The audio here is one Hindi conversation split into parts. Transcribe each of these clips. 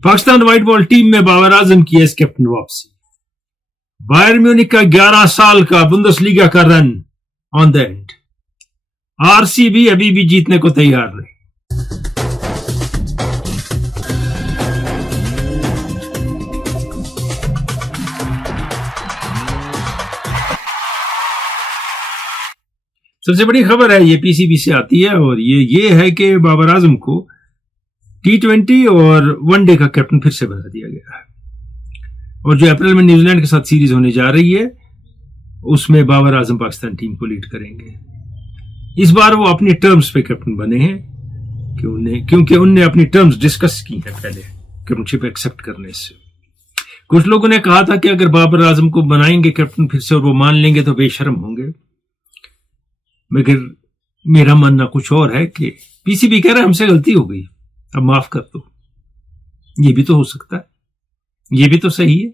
पाकिस्तान व्हाइट बॉल टीम में बाबर आजम की एस कैप्टन वापसी। बायर्न म्यूनिख का 11 साल का बुंदेसलीगा का run on the end. RCB अभी भी जीतने को तैयार नहीं। सबसे बड़ी खबर है ये पीसीबी से आती है और ये है कि बाबर आजम को T20 और वनडे का कैप्टन फिर से बना दिया गया है और जो अप्रैल में न्यूजीलैंड के साथ सीरीज होने जा रही है उसमें बाबर आजम पाकिस्तान टीम को लीड करेंगे। इस बार वो अपनी टर्म्स पे कैप्टन बने हैं क्योंकि उनने अपनी टर्म्स डिस्कस की हैं पहले कैप्टनशिप एक्सेप्ट करने से। कुछ लोगों ने कहा था कि अगर बाबर आजम को बनाएंगे कैप्टन फिर से और वो मान लेंगे तो बेशर्म होंगे, मगर मेरा मानना कुछ और है कि पीसीबी कह रहा है हमसे गलती हो गई, अब माफ कर दो। ये भी तो हो सकता है, ये भी तो सही है।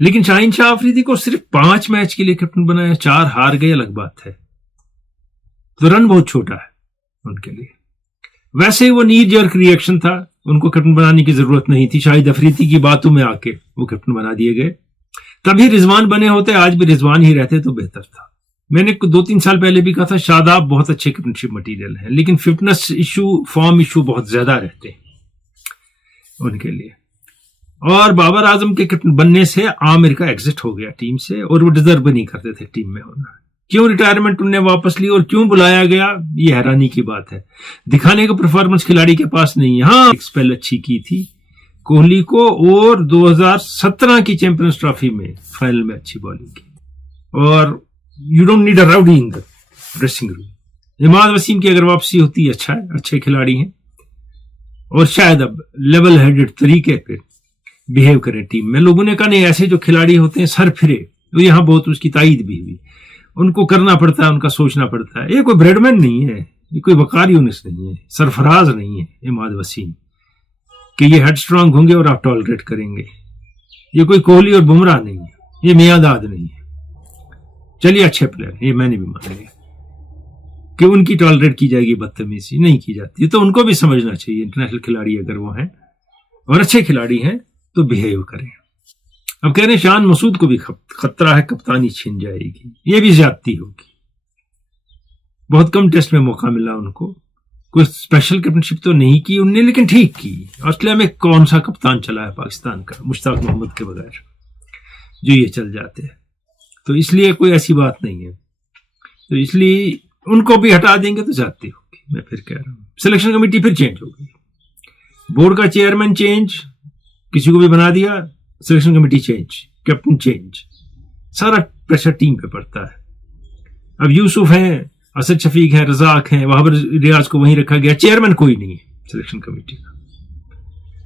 लेकिन शाहीन शाह अफरीदी को सिर्फ 5 मैच के लिए कैप्टन बनाया, 4 हार गए, अलग बात है। तो रन बहुत छोटा है उनके लिए। वैसे ही वो नी जर्क रिएक्शन था, उनको कैप्टन बनाने की जरूरत नहीं थी। शाहिद अफरीदी की बातों में आके वो कैप्टन बना दिए गए। तभी रिजवान बने होते, आज भी रिजवान ही रहते तो बेहतर था। मैंने 2-3 साल पहले भी कहा था शादाब बहुत अच्छे कैप्टनशिप मटेरियल है, लेकिन फिटनेस इशू, फॉर्म इशू बहुत ज्यादा रहते हैं उनके लिए। और बाबर आजम के कैप्टन बनने से आमिर का एग्जिट हो गया टीम से और वो डिजर्व भी नहीं करते थे टीम में होना। क्यों रिटायरमेंट उनने वापस ली और क्यों बुलाया गया, ये हैरानी की बात है। दिखाने का परफॉर्मेंस खिलाड़ी के पास नहीं है। हाँ, एक स्पेल अच्छी की थी कोहली को और 2017 की चैंपियंस ट्रॉफी में फाइनल में अच्छी बॉलिंग की। और you don't need a rowdy in the dressing room. Imad Wasim की अगर वापसी होती है, अच्छा है, अच्छे खिलाड़ी हैं और शायद अब लेवल हेडेड तरीके पे बिहेव करें टीम में। लोगों ने कहा नहीं, ऐसे जो खिलाड़ी होते हैं सर फिरे, तो यहां बहुत उसकी तायीद भी हुई। उनको करना पड़ता है, उनका सोचना पड़ता है। ये कोई ब्रेडमैन नहीं है, ये कोई वकार यूनिस नहीं है, सरफराज नहीं है इमाद वसीम कि ये हेड स्ट्रांग होंगे और आप टॉलरेट करेंगे। ये कोई कोहली और बुमराह नहीं है, ये मियांदाद नहीं है। चलिए अच्छे प्लेयर, ये मैंने भी मान लिया कि उनकी टॉलरेट की जाएगी, बदतमीजी नहीं की जाती। तो उनको भी समझना चाहिए, इंटरनेशनल खिलाड़ी अगर वो हैं और अच्छे खिलाड़ी हैं तो बिहेव करें। अब कह रहे हैं शान मसूद को भी खतरा है, कप्तानी छिन जाएगी, ये भी ज्यादती होगी। बहुत कम टेस्ट में मौका मिला उनको, कोई स्पेशल कैप्टनशिप तो नहीं की उनने, लेकिन ठीक की। ऑस्ट्रेलिया में कौन सा कप्तान चला है पाकिस्तान का मुश्ताक मोहम्मद के बगैर, जो ये चल जाते हैं। तो इसलिए कोई ऐसी बात नहीं है, तो इसलिए उनको भी हटा देंगे तो ज्यादती होगी। मैं फिर कह रहा हूं सिलेक्शन कमेटी फिर चेंज हो गई, बोर्ड का चेयरमैन चेंज, किसी को भी बना दिया, selection committee change, captain change, सारा प्रेशर टीम पे पड़ता है। अब यूसुफ हैं, असद शफीक हैं, रजाक हैं, वहां पर रियाज को वहीं रखा गया, चेयरमैन कोई नहीं है सिलेक्शन कमेटी का।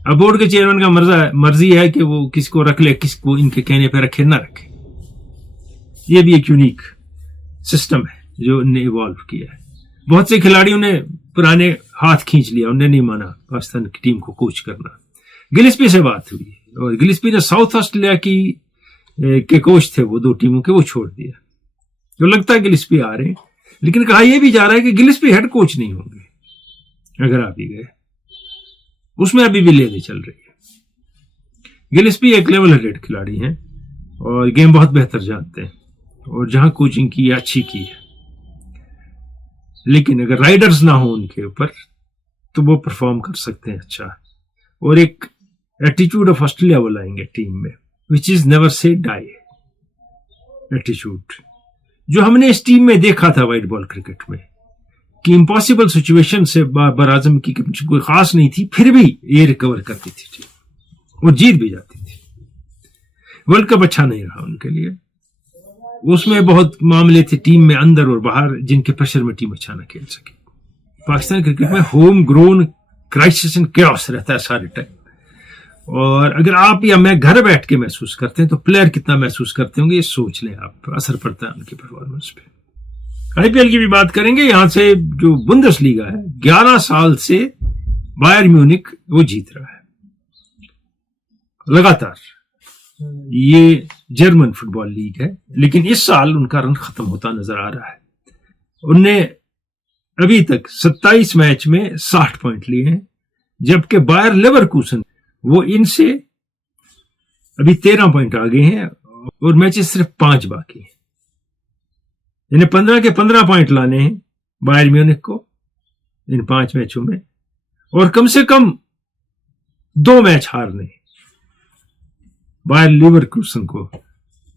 अब बोर्ड के चेयरमैन का मर्जी है कि वो किसको रख ले, किसको इनके कहने पर रखे ना रखे। ये भी एक यूनिक सिस्टम है जो उन्होंने इवॉल्व किया है। बहुत से खिलाड़ियों ने पुराने हाथ खींच लिया, उन्होंने नहीं माना पाकिस्तान की टीम को कोच करना। गिलिस्पी से बात हुई और गिलिस्पी ने साउथ ऑस्ट्रेलिया के कोच थे वो 2 टीमों के, वो छोड़ दिया। तो लगता है गिलिस्पी आ रहे हैं, लेकिन कहा यह भी जा रहा है कि गिलिस्पी हेड कोच नहीं होंगे अगर आ भी गए। उसमें अभी भी लेने चल रही है। गिलिस्पी एक लेवल हेडेड खिलाड़ी हैं और गेम बहुत बेहतर जानते हैं और जहां कोचिंग की अच्छी की है, लेकिन अगर राइडर्स ना हो उनके ऊपर तो वो परफॉर्म कर सकते हैं अच्छा। और एक एटीट्यूड ऑफ ऑस्ट्रेलिया वो लाएंगे टीम में, which is never say die attitude, जो हमने इस टीम में देखा था व्हाइट बॉल क्रिकेट में कि इम्पॉसिबल सिचुएशन से बाबर आजम की कोई खास नहीं थी, फिर भी ये रिकवर करती थी टीम, वो जीत भी जाती थी। वर्ल्ड कप अच्छा नहीं रहा उनके लिए, उसमें बहुत मामले थे टीम में अंदर और बाहर जिनके प्रेशर में टीम अच्छा ना खेल सके। पाकिस्तान क्रिकेट में home grown crisis and chaos रहता है सारे टाइम। और अगर आप या मैं घर बैठ के महसूस करते हैं तो प्लेयर कितना महसूस करते होंगे, ये सोच लें आप, असर पड़ता है उनकी परफॉर्मेंस पे। आईपीएल की भी बात करेंगे। यहां से जो बुंदेसलीगा है 11 साल से बायर्न म्यूनिख वो जीत रहा है लगातार। ये जर्मन फुटबॉल लीग है, लेकिन इस साल उनका रन खत्म होता नजर आ रहा है। उनने अभी तक 27 मैच में 60 पॉइंट लिए हैं, जबकि बायर लेवरकूसन वो इनसे अभी 13 पॉइंट आगे हैं और मैचेस सिर्फ 5 बाकी हैं। इन्हें 15 के 15 पॉइंट लाने हैं बायर म्यूनिख को इन 5 मैचों में, और कम से कम 2 मैच हारने बायर लेवरकूसन को,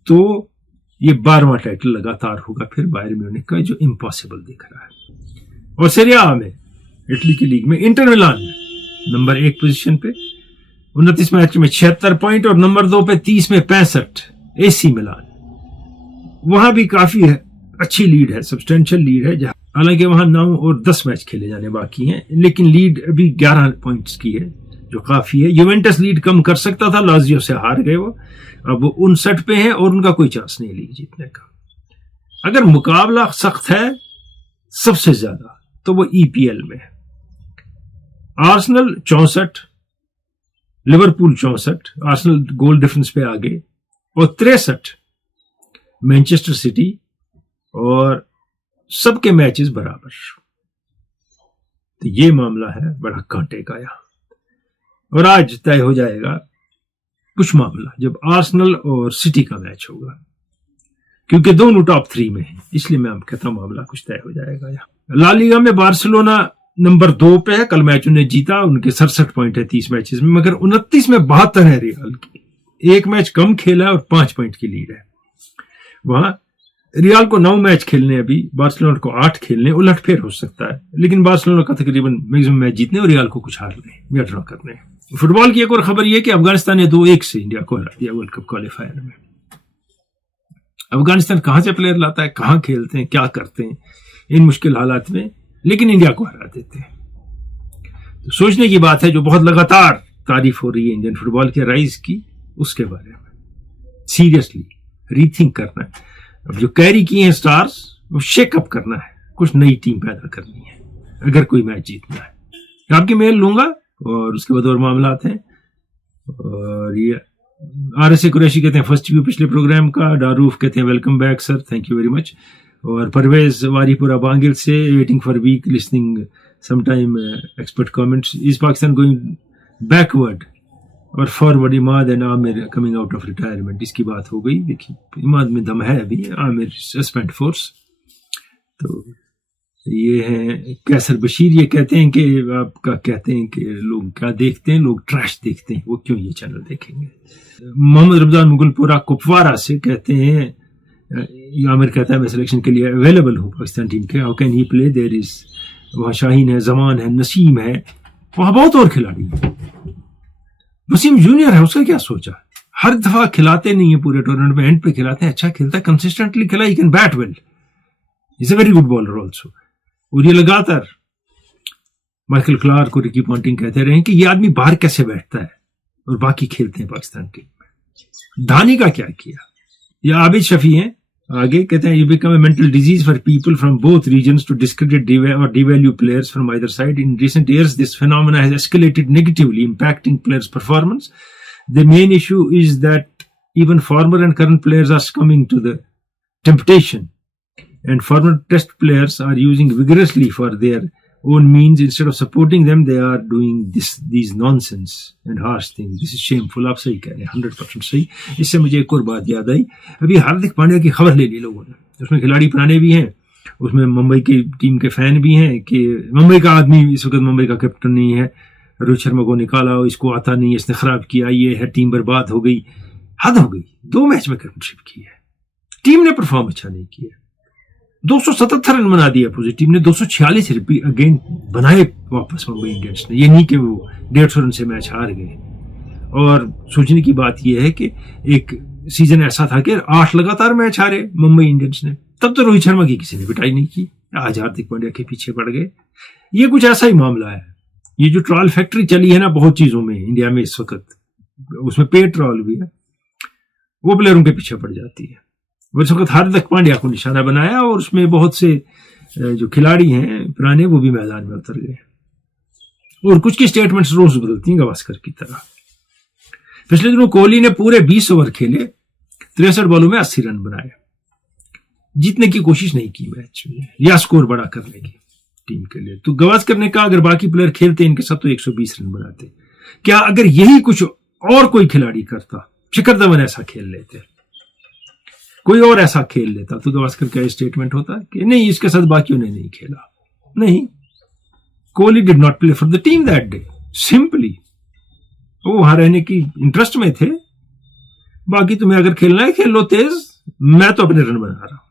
तो ये 12वां टाइटल लगातार होगा फिर बायर म्यूनिख का, जो इम्पॉसिबल दिख रहा है। और सीरिया आ में इटली की लीग में इंटर मिलान नंबर 1 पोजीशन पे 29 मैच में 76 पॉइंट और नंबर 2 पे 30 में 65 एसी मिलान। वहां भी काफी अच्छी लीड है, सब्सटेंशियल लीड है, हालांकि वहां 9 और 10 मैच खेले जाने बाकी हैं, लेकिन लीड अभी 11 पॉइंट्स की है जो काफी है। यूवेंटस लीड कम कर सकता था, लाजियो से हार गए वो, अब 59 पे है और उनका कोई चांस नहीं लीग जीतने का। अगर मुकाबला सख्त है सबसे ज्यादा तो वो ईपीएल में है। Arsenal 64, Liverpool 64, Arsenal goal difference पे आगे, और 63 मैनचेस्टर सिटी, और सबके मैचेस बराबर। तो ये मामला है बड़ा कांटे का यहां, और आज तय हो जाएगा कुछ मामला जब आर्सेनल और सिटी का मैच होगा, क्योंकि दोनों टॉप 3 में हैं, इसलिए मैं कहता हूं मामला कुछ तय हो जाएगा यहां। ला लीगा में बार्सिलोना नंबर 2 पे है, कल मैच उन्हें जीता, उनके 67 पॉइंट है 30 मैचेस में, मगर 29 में 72 है रियल की, 1 मैच कम खेला और 5 पॉइंट की लीड है। वहां रियल को 9 मैच खेलने, अभी बार्सिलोना को 8 खेलने, उलटफेर हो सकता है, लेकिन बार्सिलोना का तकरीबन मैक्सिमम मैच जीतने और रियल को कुछ हारने या ड्रॉ करने। फुटबॉल की एक और खबर यह कि अफगानिस्तान ने 2-1 से इंडिया को हरा दिया वर्ल्ड कप क्वालिफायर में। अफगानिस्तान कहां से प्लेयर लाता है, कहां खेलते हैं, क्या करते हैं इन मुश्किल हालात में, लेकिन इंडिया को हरा देते हैं। तो सोचने की बात है, जो बहुत लगातार तारीफ हो रही है इंडियन फुटबॉल के राइज की, उसके बारे में सीरियसली रीथिंक करना है। अब जो कैरी किए हैं स्टार्स, वो शेकअप करना है, कुछ नई टीम पैदा करनी है अगर कोई मैच जीतना है। आपकी मेल लूंगा और उसके बाद और मामला हैं। और ये RSA कुरैशी कहते हैं फर्स्ट व्यू पिछले प्रोग्राम का, डारूफ कहते हैं welcome back sir, thank you very much. और परवेज वारीपुरा बांगिल से waiting for week listening sometime expert comments, is Pakistan going backward और forward, Imad and Amir coming out of retirement, इसकी बात हो गई। देखिए इमाद में दम है अभी, आमिर सस्पेंड फोर्स। तो ये है कैसर बशीर, ये कहते हैं कि आपका कहते हैं कि लोग क्या देखते हैं, लोग ट्रैश देखते हैं, वो क्यों ये चैनल देखेंगे। मोहम्मद रमजान मुगलपुरा कुपवारा से कहते हैं, आमिर कहता है मैं सिलेक्शन के लिए अवेलेबल हूँ पाकिस्तान टीम के, how can he play, there is, वहाँ शाहीन है, जमान है, नसीम है, वहाँ बहुत और खिलाड़ी है, वसीम जूनियर है, उसका क्या सोचा, हर दफा खिलाते नहीं है पूरे टूर्नामेंट में, एंड पे खिलाते हैं, अच्छा खेलता है, कंसिस्टेंटली खेला, he can bat well, is a very good bowler also. और ये लगातार माइकल क्लार्क और रिकी पॉन्टिंग कहते रहे कि ये आदमी बाहर कैसे बैठता है और बाकी खेलते हैं पाकिस्तान टीम में। धानी का क्या किया। या आबिद शफी हैं आगे, कहते हैं you become a mental disease for people from both regions to discredit और devalue players from either side. In recent years this phenomena has escalated negatively impacting players' performance. The main issue is that even former and current players are succumbing to the temptation, and former test players are using vigorously for their own means. Instead of supporting them, they are doing these nonsense and harsh things. This is shameful. आप सही कह रहे हैं, 100% सही। इससे मुझे एक और बात याद आई, अभी हार्दिक पांड्या की खबर ले ली लोगों ने, उसमें खिलाड़ी पुराने भी हैं, उसमें मुंबई की टीम के फैन भी हैं कि मुंबई का आदमी इस वक्त मुंबई का कैप्टन नहीं है, रोहित शर्मा को निकाला, इसको आता नहीं है, इसने खराब किया, ये है, टीम बर्बाद हो गई। हद हो गई, 2 मैच में कैप्टनशिप की है, टीम ने परफॉर्म अच्छा नहीं किया, 277 रन बना दिया अपोजिट टीम ने, 246 अगेन बनाए वापस मुंबई इंडियंस ने, ये नहीं कि वो 150 रन से मैच हार गए। और सोचने की बात यह है कि एक सीजन ऐसा था कि 8 लगातार मैच हारे मुंबई इंडियंस ने, तब तो रोहित शर्मा की किसी ने पिटाई नहीं की, आज हार्दिक पांड्या के पीछे पड़ गए। ये कुछ ऐसा ही मामला है। ये जो ट्रॉल फैक्ट्री चली है ना बहुत चीजों में इंडिया में इस वक्त, उसमें पेड ट्रॉल भी है, वो प्लेयरों के पीछे पड़ जाती है। इस वक्त हार्दिक पांड्या को निशाना बनाया और उसमें बहुत से जो खिलाड़ी हैं पुराने वो भी मैदान में उतर गए, और कुछ की स्टेटमेंट्स रोज बदलती हैं गावस्कर की तरह। पिछले दिनों कोहली ने पूरे 20 ओवर खेले, 63 बॉलों में 80 रन बनाए, जीतने की कोशिश नहीं की मैच में या स्कोर बड़ा करने की, टीम के लिए। तो गावस्कर ने कहा अगर बाकी प्लेयर खेलते इनके साथ तो 120 रन बनाते। क्या अगर यही कुछ और कोई खिलाड़ी करता, शिखर धवन ऐसा खेल लेते, कोई और ऐसा खेल लेता, तो गावस्कर का स्टेटमेंट होता कि नहीं इसके साथ बाकियों ने नहीं खेला। नहीं, Kohli did not play for the team that day, simply वो वहां रहने की इंटरेस्ट में थे। बाकी तुम्हें अगर खेलना है खेल लो तेज, मैं तो अपने रन बना रहा हूं।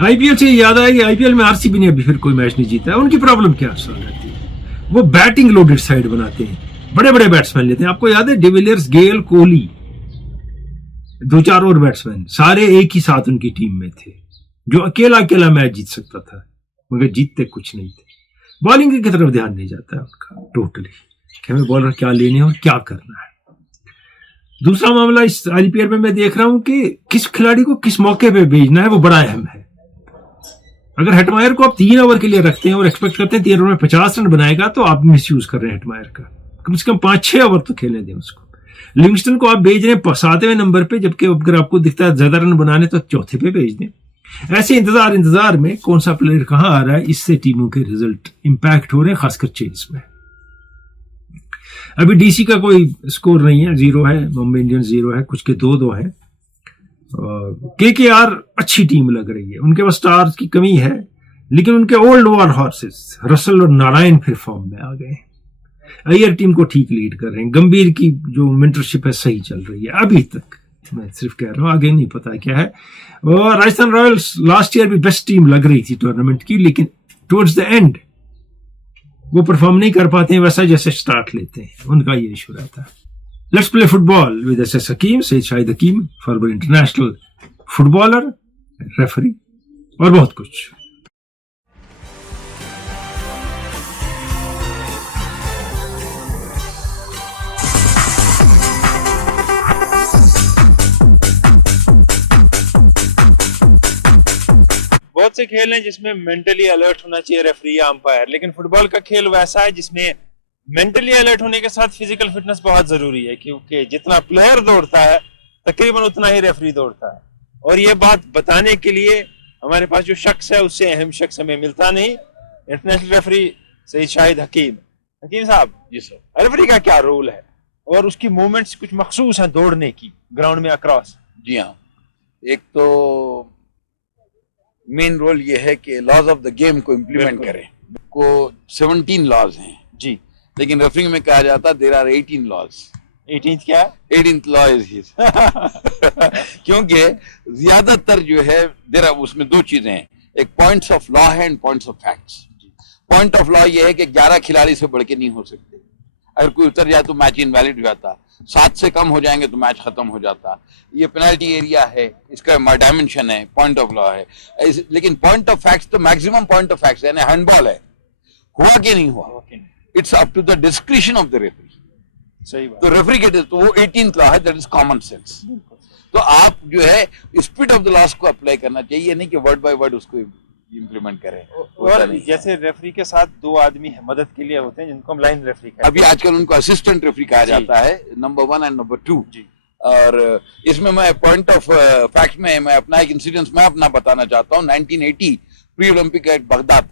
आईपीएल से याद आया कि आईपीएल में आरसीबी ने अभी फिर कोई मैच नहीं जीता है। उनकी प्रॉब्लम क्या रहती है, वो बैटिंग लोडेड साइड बनाते हैं, बड़े बड़े बैट्समैन लेते हैं। आपको याद है डिविलियर्स, गेल, कोहली, 2-4 और बैट्समैन सारे एक ही साथ उनकी टीम में थे, जो अकेला अकेला मैच जीत सकता था, मगर जीतते कुछ नहीं थे। बॉलिंग की तरफ ध्यान नहीं जाता है उनका टोटली, कि हमें बॉलर क्या लेने और क्या करना है। दूसरा मामला इस आईपीएल में मैं देख रहा हूं कि किस खिलाड़ी को किस मौके पे भेजना है वो बड़ा अहम है। अगर हेटमायर को आप 3 ओवर के लिए रखते हैं और एक्सपेक्ट करते हैं 3 ओवर में 50 रन बनाएगा, तो आप मिसयूज कर रहे हैं हेटमायर का। कम से कम 5-6 ओवर तो खेलने दें उसको। लिविंगस्टन को आप भेज रहे हैं 7वें नंबर पे, जबकि अगर आपको दिखता है ज्यादा रन बनाने तो 4थे पे भेज दें। ऐसे इंतजार में कौन सा प्लेयर कहां आ रहा है, इससे टीमों के रिजल्ट इंपैक्ट हो रहे हैं, खासकर चेस में। अभी डीसी का कोई स्कोर नहीं है, 0 है, मुंबई इंडियंस 0 है, कुछ के 2-2 है। केकेआर अच्छी टीम लग रही है, उनके पास स्टार्स की कमी है, लेकिन उनके ओल्ड वॉर हॉर्सेस रसल और नारायण फिर फॉर्म में आ गए। अय्यर टीम को ठीक लीड कर रहे हैं, गंभीर की जो मेंटरशिप है सही चल रही है अभी तक, मैं सिर्फ कह रहा हूं, आगे नहीं पता क्या है। और राजस्थान रॉयल्स लास्ट ईयर भी बेस्ट टीम लग रही थी टूर्नामेंट की, लेकिन टुवर्ड्स द एंड वो परफॉर्म नहीं कर पाते हैं वैसा जैसे स्टार्ट लेते हैं, उनका ये इशू रहता है। Let's play football with S S Hakim, Syed Shahid Hakim, former international footballer, referee और बहुत कुछ। बहुत से खेल हैं जिसमें मेंटली अलर्ट होना चाहिए रेफरी या अंपायर, लेकिन फुटबॉल का खेल वैसा है जिसमें मेंटली अलर्ट होने के साथ फिजिकल फिटनेस बहुत जरूरी है, क्योंकि जितना प्लेयर दौड़ता है तकरीबन उतना ही रेफरी दौड़ता है। और ये बात बताने के लिए हमारे पास जो शख्स है उससे अहम शख्स हमें मिलता नहीं, इंटरनेशनल रेफरी सैयद शाहिद हकीम। हकीम साहब, जी सर, रेफरी का क्या रोल है और उसकी मूवमेंट्स कुछ मखसूस हैं दौड़ने की ग्राउंड में अक्रॉस? जी हाँ, एक तो मेन रोल ये है कि लॉज ऑफ द गेम को इम्प्लीमेंट करें। को 17 लॉज हैं जी, लेकिन रेफरिंग में कहा जाता है देयर आर 18 लॉज। 18th क्या है? 18th लॉ इज हिज क्योंकि ज्यादातर जो है देयर आर उसमें 2 चीजें हैं, एक पॉइंट्स ऑफ लॉ है and points of facts. Point of law ये है कि 11 खिलाड़ी से बढ़ के नहीं हो सकते, अगर कोई उतर जाए तो मैच इनवैलिड हो जाता, 7 से कम हो जाएंगे तो मैच खत्म हो जाता। ये पेनल्टी एरिया है, इसका डायमेंशन है, पॉइंट ऑफ लॉ है। लेकिन पॉइंट ऑफ फैक्ट्स तो मैक्सिमम पॉइंट ऑफ फैक्ट्स, यानी हैंडबॉल है, हुआ कि नहीं हुआ, it's up to the discretion of the referee. सही बात। तो रेफरी के तो वो 18th लॉ है, दैट इज कॉमन सेंस। तो आप जो है स्पिरिट ऑफ द लॉस को अप्लाई करना चाहिए, नहीं कि वर्ड बाय वर्ड उसको इम्प्लीमेंट करें। और जैसे रेफरी के साथ 2 आदमी मदद के लिए होते हैं जिनको हम लाइन रेफरी कहते हैं। अभी आजकल उनको असिस्टेंट रेफरी कहा जाता है, नंबर 1 एंड नंबर 2 जी। और इसमें मैं पॉइंट ऑफ फैक्ट में मैं अपना एक इंसिडेंस मैं अपना बताना चाहता हूँ। 1980 pre Olympic at Baghdad,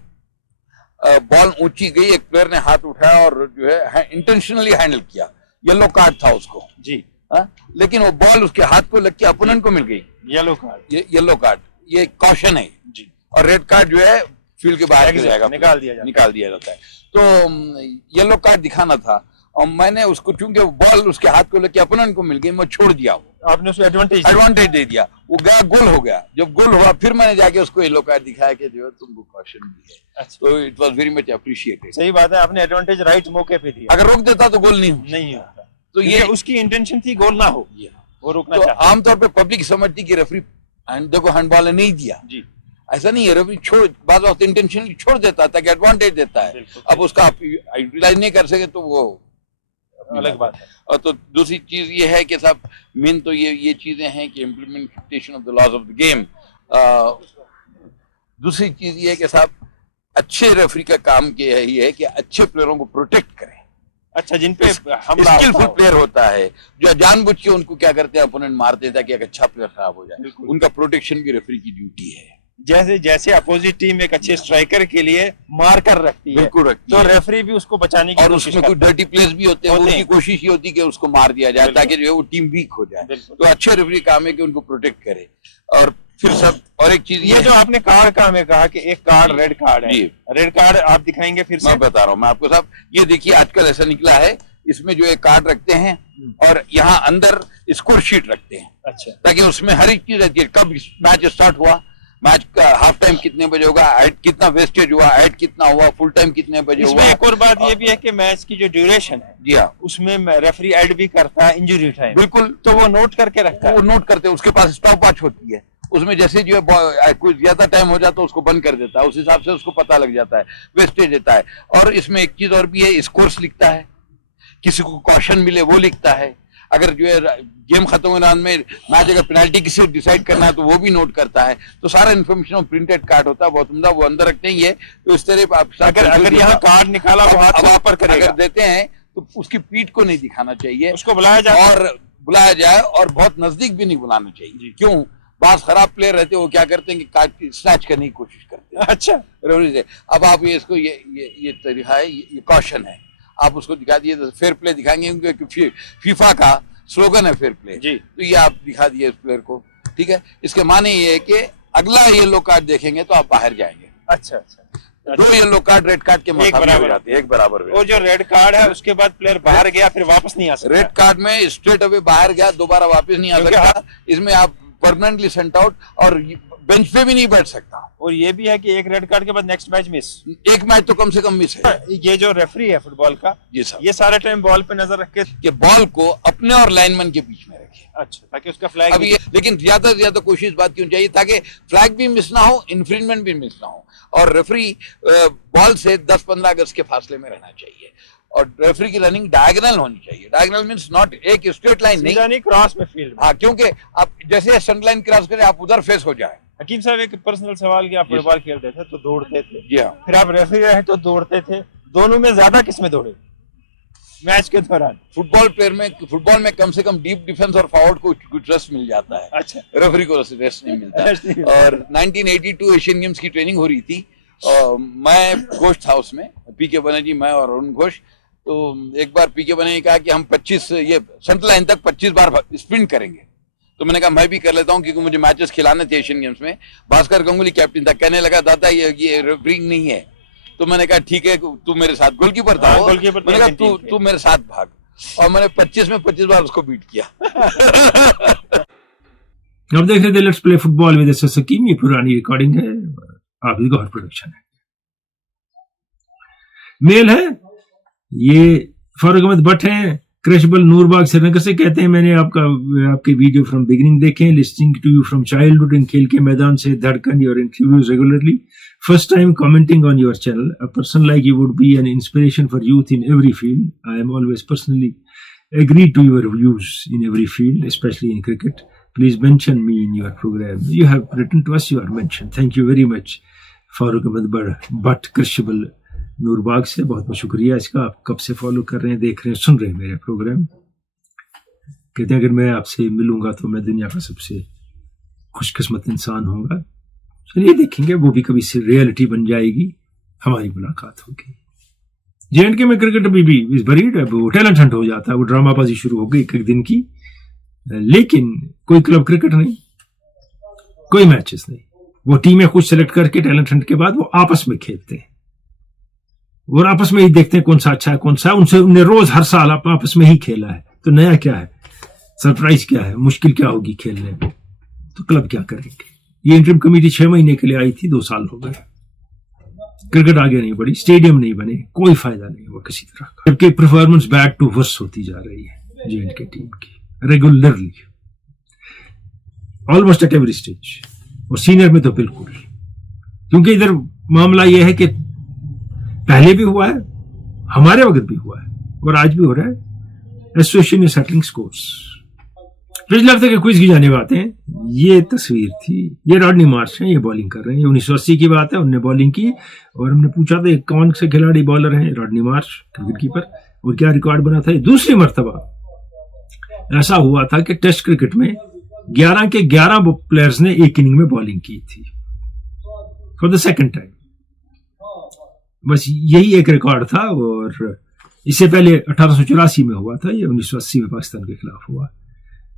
ball ऊंची गई, एक प्लेयर ने हाथ उठाया और जो है इंटेंशनली हैंडल किया, येलो कार्ड था उसको जी। लेकिन वो बॉल उसके हाथ को लग के अपोनेंट को मिल गई, येलो कार्ड। येलो कार्ड, ये कॉशन है जी। और रेड कार्ड जो है फील्ड के बाहर जाएगा, निकाल दिया जाता है। तो येलो कार्ड दिखाना था और मैंने उसको, चूंकि बॉल उसके हाथ को लेके अपोनेंट को मिल गई, मैं छोड़ दिया, आपने उसको एडवांटेज दे दिया, वो गया, गोल हो गया। जब गोल हुआ फिर मैंने जाके उसको येलो कार्ड दिखाया कि जो है तुमको कॉशन दी है। तो it was very much appreciated. सही बात है, आपने एडवांटेज राइट मौके पे दिया। अगर रोक देता तो गोल नहीं होता। तो ये उसकी इंटेंशन थी गोल ना हो, वो रोकना तो चाहता। आमतौर पर पब्लिक समझती कि रेफरी देखो हैंडबॉल ने नहीं दिया जी, ऐसा नहीं है। रेफरी छोड़, बाद वक्त इंटेंशनली छोड़ देता था कि एडवांटेज देता है, अब उसका आप यूटिलाइज नहीं कर सके तो वो अलग बात है। और तो दूसरी चीज ये है कि साहब मेन तो ये चीजें हैं कि implementation of the laws of the game. दूसरी चीज ये है कि साहब अच्छे रेफरी का काम ये है कि अच्छे प्लेयरों को प्रोटेक्ट करें। अच्छा, जिन पे स्किलफुल प्लेयर होता है जो जानबूझ के उनको क्या करते हैं, अपोनेंट मारते ताकि एक अच्छा प्लेयर खराब हो जाए, उनका प्रोटेक्शन भी रेफरी की ड्यूटी है। जैसे जैसे अपोजिट टीम एक अच्छे स्ट्राइकर के लिए मार्कर रखती है, बिल्कुल रखती तो है। रेफरी भी उसको बचाने की और कोशिश उसमें कोई करता है। डर्टी प्लेस भी होते हैं, उनकी कोशिश ये होती है कि उसको मार दिया जाए ताकि जो है वो टीम वीक हो जाए। तो अच्छे रेफरी काम है कि उनको प्रोटेक्ट करे। और फिर सब, और एक चीज ये जो आपने कार्ड का हमें कहा कि एक कार्ड रेड कार्ड है, जी। रेड कार्ड आप दिखाएंगे फिर से? मैं बता रहा हूँ मैं आपको साहब, ये देखिए आजकल ऐसा निकला है, इसमें जो एक कार्ड रखते हैं और यहाँ अंदर स्कोर शीट रखते हैं, अच्छा, ताकि उसमें हर एक चीज रहती है। कब मैच स्टार्ट हुआ, मैच का हाफ टाइम कितने बजे होगा, एड कितना वेस्टेज हुआ, एड कितना हुआ, फुल टाइम कितने बजे हुआ। इसमें एक और बात ये भी है कि मैच की जो ड्यूरेशन है, जी हाँ, उसमें रेफरी ऐड भी करता है इंजरी टाइम, बिल्कुल, तो वो नोट करके रखता है। वो नोट करते हैं। उसके पास स्टॉप वॉच होती है, उसमें जैसे जो है कुछ ज्यादा टाइम हो जाता है उसको बंद कर देता है, उस हिसाब से उसको पता लग जाता है, वेस्टेज देता है। और इसमें एक चीज और भी है, स्कोर्स लिखता है, किसी को कॉशन मिले वो लिखता है, अगर जो है गेम खत्म होने में मैच अगर पेनल्टी किसी को डिसाइड करना है तो वो भी नोट करता है। तो सारा इन्फॉर्मेशन प्रिंटेड कार्ड होता है, बहुत उम्दा, वो अंदर रखते ही है। तो इस तरह आप अगर यहाँ कार्ड निकाला तो हाथ से ऊपर करेगा, अगर देते हैं तो उसकी पीठ को नहीं दिखाना चाहिए, उसको बुलाया जाए और बुलाया जाए, और बहुत नजदीक भी नहीं बुलाना चाहिए। क्यों? बास खराब प्लेयर रहते हैं, वो क्या करते हैं कि कार्ड स्नैच करने की कोशिश करते हैं। अच्छा, रेफरी से अब आप ये इसको ये तरीका है, ये कॉशन है, आप उसको दिखा दिए तो फेयर प्ले दिखाएंगे, क्योंकि फीफा का स्लोगन है फेयर प्ले जी। तो ये आप दिखा दिए इस प्लेयर को, ठीक है। इसके माने ये है कि अगला येलो कार्ड देखेंगे तो आप बाहर जाएंगे। अच्छा अच्छा, 2 येलो कार्ड रेड कार्ड के मुकाबले हो जाते हैं, एक बराबर। वो जो रेड कार्ड है उसके बाद प्लेयर बाहर गया फिर वापस नहीं आ सकता। रेड कार्ड में स्ट्रेट अवे बाहर गया, दोबारा वापस नहीं आ सकता। इसमें आप परमानेंटली सेंट आउट, और बेंच पे भी नहीं बैठ सकता। और ये भी है कि एक रेड कार्ड के बाद नेक्स्ट मैच मिस, एक मैच तो कम से कम मिस है। ये जो रेफरी है फुटबॉल का, जी सर, ये सारे टाइम बॉल पे नजर रख के कि बॉल को अपने और लाइनमैन के बीच में रखे। अच्छा, ताकि उसका फ्लैग अभी लेकिन ज्यादा से ज्यादा कोशिश बात क्यों चाहिए, ताकि फ्लैग भी मिस ना हो, इन्फ्रिंजमेंट भी मिस ना हो, और रेफरी बॉल से 10-15 गज के फासले में रहना चाहिए, और रेफरी की रनिंग डायगोनल होनी चाहिए। डायगोनल मींस नॉट एक स्ट्रेट लाइन नहीं, क्रॉस में फील्ड। हाँ, क्योंकि आप जैसे सेंटर लाइन क्रॉस करें आप उधर फेस हो जाए। हकीम साहब, एक पर्सनल सवाल कि आप फुटबॉल खेलते थे तो दौड़ते थे, जी हाँ, फिर आप रेफरी रहे तो दौड़ते थे, दोनों में ज्यादा किसमें दौड़े मैच के दौरान? फुटबॉल में कम से कम डीप डिफेंस और फॉरवर्ड को कुछ रेस्ट मिल जाता है। अच्छा, रेफरी को रेस्ट नहीं मिलता। और 1982 एशियन गेम्स की ट्रेनिंग हो रही थी, मैं कोच था उसमें, पीके बनर्जी, मैं और अरुण घोष। तो एक बार पीके बनर्जी ने कहा कि हम 25 ये सेंट्रल लाइन तक 25 बार स्प्रिंट करेंगे। तो मैंने कहा मैं भी कर लेता हूँ, क्योंकि मुझे मैचेस खिलाने थे एशियन गेम्स में। भास्कर गंगुली कैप्टन था, कहने लगा दादा ये रेफरिंग नहीं है। तो मैंने कहा ठीक है, तू मेरे साथ, गोलकीपर था वो, मैंने कहा तू मेरे साथ भाग, और मैंने 25 में 25 बार उसको बीट किया। अब देख रहे थे let's play football with S scheme, ये पुरानी रिकॉर्डिंग है, आप गौर प्रोडक्शन है, मेल है, ये फारूक अहमद भट्ट हैं, क्रशबल नूरबाग श्रीनगर से। कहते हैं मैंने आपके वीडियो फ्रॉम बिगिनिंग देखे हैं, listening to you from childhood, in खेल के मैदान से धड़कन, your interviews regularly, first time commenting on your channel, a person like you would be an inspiration for youth in every field, I am always personally agree to your views in every field, especially in cricket. Please mention me in your program. You have written to us, you are mentioned. Thank you very much. Farooq Ahmad Bhat Krishnabal Noorbagh से बहुत बहुत शुक्रिया इसका। आप कब से फॉलो कर रहे हैं, देख रहे हैं, सुन रहे हैं मेरे प्रोग्राम। कहते हैं अगर मैं आपसे मिलूंगा तो मैं दुनिया का सबसे खुशकिस्मत इंसान होगा। चलिए देखेंगे, वो भी कभी से रियलिटी बन जाएगी, हमारी मुलाकात होगी। J&K में क्रिकेट अभी भी इस बरीड है, वो टैलेंट हंट हो जाता है, वो ड्रामाबाजी शुरू हो गई एक दिन की, लेकिन कोई क्लब क्रिकेट नहीं, कोई मैचेस नहीं। वो टीमें खुद सेलेक्ट करके टैलेंट हंट के बाद वो आपस में खेलते हैं और आपस में ही देखते हैं कौन सा अच्छा है कौन सा। उनने रोज हर साल आपस में ही खेला है, तो नया क्या है, सरप्राइज क्या है, मुश्किल क्या होगी खेलने में, तो क्लब क्या करेंगे। ये इंटरिम कमेटी 6 महीने के लिए आई थी, 2 साल हो गए, क्रिकेट आगे नहीं बढ़ी, स्टेडियम नहीं बने, कोई फायदा नहीं हुआ किसी तरह का। जबकि परफॉर्मेंस बैक टू वर्स होती जा रही है J&K टीम की regularly, almost at every stage, और सीनियर में तो बिल्कुल। क्योंकि इधर मामला यह है कि पहले भी हुआ है, हमारे वक्त भी हुआ है और आज भी हो रहा है, एसोसिएशन इज सेटलिंग स्कोर्स। पिछले हफ्ते के क्विज की जाने बातें हैं, ये तस्वीर थी, ये रॉडनी मार्श हैं, ये बॉलिंग कर रहे हैं, 1980 की बात है, उन्होंने बॉलिंग की और हमने पूछा था कौन से खिलाड़ी बॉलर हैं, रॉडनी मार्श क्रिकेट कीपर, और क्या रिकॉर्ड बना था। ये दूसरी मर्तबा ऐसा हुआ था कि टेस्ट क्रिकेट में 11 के 11 प्लेयर्स ने एक इनिंग में बॉलिंग की थी। For the second time. बस यही एक रिकॉर्ड था, और इससे पहले 1884 में हुआ था, ये 1980 में पाकिस्तान के खिलाफ हुआ।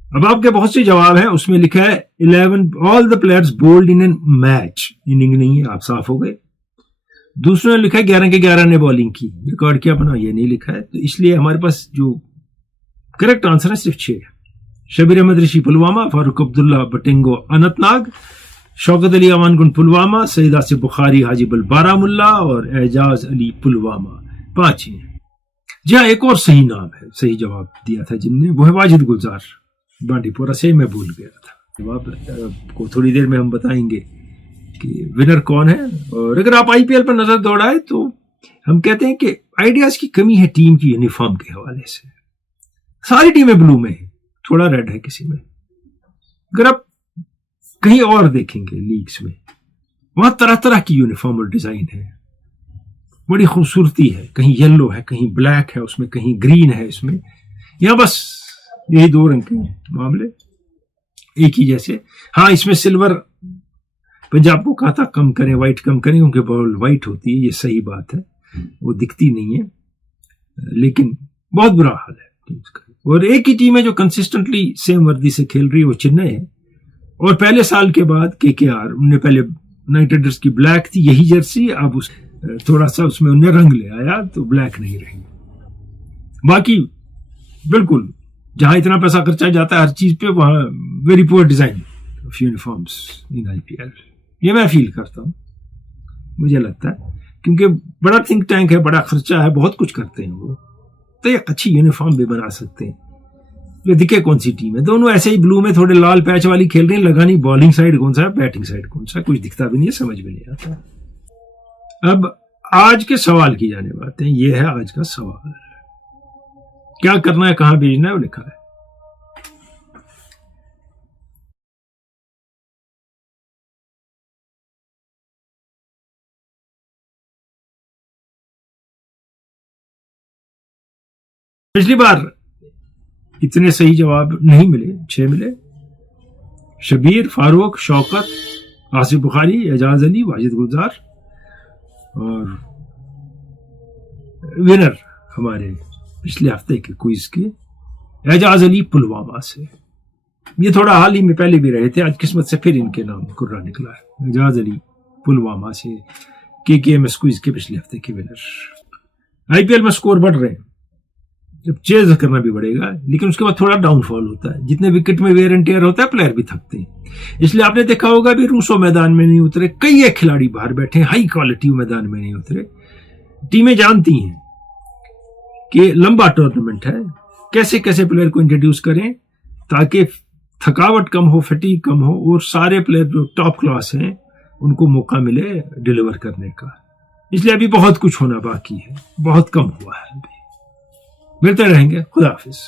अब आपके बहुत से जवाब हैं, उसमें लिखा है 11 all the players bowled in an match, inning नहीं है, आप साफ हो गए। दूसरों ने लिखा है 11 के 11 ने बॉलिंग की, रिकॉर्ड किया अपना, ये नहीं लिखा है, तो इसलिए हमारे पास जो करेक्ट आंसर है सिर्फ 6। शबीर अहमद ऋषि पुलवामा, फारूक अब्दुल्ला बटिंगो अनंतनाग, शौकत अली अमानगुंड पुलवामा, सईद आसिफ बुखारी हाजीबल बारामुल्ला और एजाज अली पुलवामा, 5 ही हैं। जी हाँ, एक और सही नाम है, सही जवाब दिया था जिनने, वो है वाजिद गुलजार बांडीपोरा से, मैं भूल गया था। जवाब को थोड़ी देर में हम बताएंगे कि विनर कौन है। और अगर आप आईपीएल पर नजर दौड़ाए तो हम कहते हैं कि आइडियाज की कमी है टीम की यूनिफॉर्म के हवाले से। सारी टीमें ब्लू में है, थोड़ा रेड है किसी में। अगर आप कहीं और देखेंगे लीग्स में, वहां तरह तरह की यूनिफॉर्म और डिजाइन है, बड़ी खूबसूरती है, कहीं येलो है, कहीं ब्लैक है, उसमें कहीं ग्रीन है, इसमें यहां बस यही 2 रंग के मामले एक ही जैसे। हाँ, इसमें सिल्वर पंजाब को कहा था कम करें, व्हाइट कम करें, क्योंकि बॉल व्हाइट होती है, ये सही बात है, वो दिखती नहीं है, लेकिन बहुत बुरा हाल है टीम्स का। और एक ही टीम है जो कंसिस्टेंटली सेम वर्दी से खेल रही है, वो चेन्नई है। और पहले साल के बाद केकेआर, उनने पहले नाइट राइडर्स की ब्लैक थी यही जर्सी, अब उस थोड़ा सा उसमें उन्हें रंग ले आया तो ब्लैक नहीं रही। बाकी बिल्कुल जहां इतना पैसा खर्चा जाता है हर चीज पे, वहां very poor design of uniforms in IPL, ये मैं फील करता हूं, मुझे लगता है, क्योंकि बड़ा थिंक टैंक है, बड़ा खर्चा है, बहुत कुछ करते हैं वो, तो एक अच्छी यूनिफॉर्म भी बना सकते हैं जो दिखे कौन सी टीम है। दोनों ऐसे ही ब्लू में थोड़े लाल पैच वाली खेल रही है, लगानी बॉलिंग साइड कौन सा है, बैटिंग साइड कौन सा, कुछ दिखता भी नहीं है, समझ में नहीं आता। अब आज के सवाल की जाने बात है, ये है आज का सवाल, क्या करना है, कहां भेजना है, वो लिखा है। पिछली बार इतने सही जवाब नहीं मिले, 6 मिले। शबीर, फारूक, शौकत, आसिफ बुखारी, एजाज अली, वाजिद गुलजार, और विनर हमारे पिछले हफ्ते के क्विज के एजाज अली पुलवामा से। ये थोड़ा हाल ही में पहले भी रहे थे, आज किस्मत से फिर इनके नाम कुर्रा निकला है, एजाज अली पुलवामा से, केकेएमएस क्विज के पिछले हफ्ते के विनर। आईपीएल में स्कोर बढ़ रहे हैं, जब चेज करना भी बढ़ेगा, लेकिन उसके बाद थोड़ा डाउनफॉल होता है, जितने विकेट में वेयर एंड टेयर होता है प्लेयर भी थकते हैं। इसलिए आपने देखा होगा भी रूसो मैदान में नहीं उतरे, कई एक खिलाड़ी बाहर बैठे, हाई क्वालिटी मैदान में नहीं उतरे। टीमें जानती हैं कि लंबा टूर्नामेंट है, कैसे कैसे प्लेयर को इंट्रोड्यूस करें ताकि थकावट कम हो, फटीग कम हो, और सारे प्लेयर जो टॉप क्लास हैं उनको मौका मिले डिलीवर करने का। इसलिए अभी बहुत कुछ होना बाकी है, बहुत कम हुआ है अभी। मिलते रहेंगे, खुदा हाफिज।